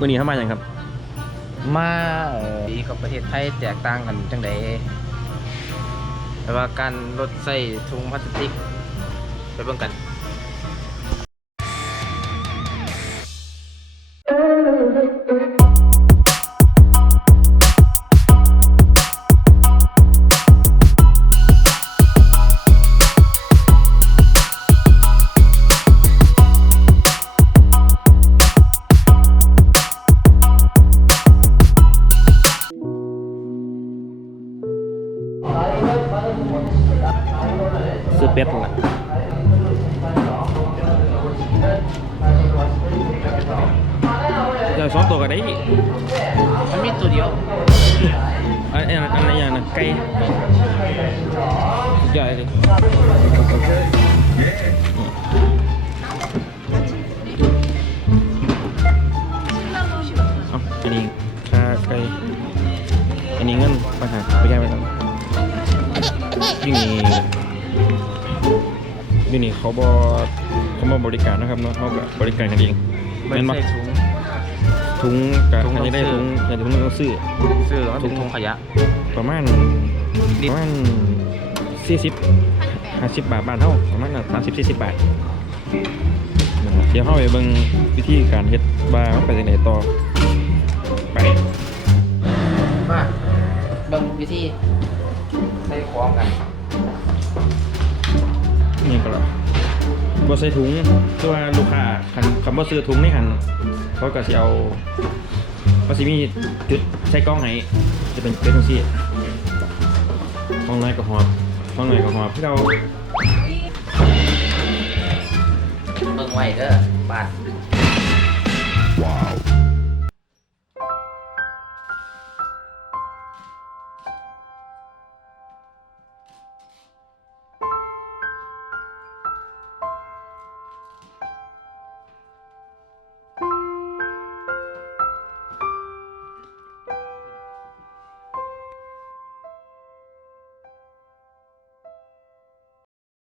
วันนี้เข้ามาอย่างครับ มาดีกับประเทศไทยแตกต่างกันจังไดแต่ว่าการลดใส่ถุงพลาสติกไปเบิ่งกัน ซื้อเป็ดนั่นแหละเดี๋ยวสองตัวกันได้ ยวอันอันอันอะไรอย่างนั้นไก่ใหญ่เลยเอาอันนี้ค่าไก่อันนี้เงินปัญหาไปแก้ไปแล้วยิ่งนี่ยิ่งนี่เขาบอเขามาบริการนะครับเนาะเขาก็บริการกันเองไม่แม่นบ่ใส่ถุง ถุงกับถุงอันนี้ได้ต้องถุซื้งออยากถุงต้องซื้อ ซื้อแล้วมันเป็นถุงขยะ ประมาณลิปตรระมาณสี่สิบห้าสิบบาทบ้านเท่าประมาณสามสิบสี่สิบบาทนะครับเดี๋ยวเข้าไปเบิ่งวิธีการเฮ็ดว่ามันไปจากไหนต่อไปมาเบิ่งวิธี ใส่ของกันนี่ก็แล้วบ่ใส่ถุงคือว่าลูกค้าคันคำว่าซื้อถุงในหันเขาก็สิเอาเขาสิมีจุดใส่กล้องให้จะเป็นเป็นจังซี่ห้องในก็หอบห้องในก็หอบที่เราเบิ่งไว้เด้อบาท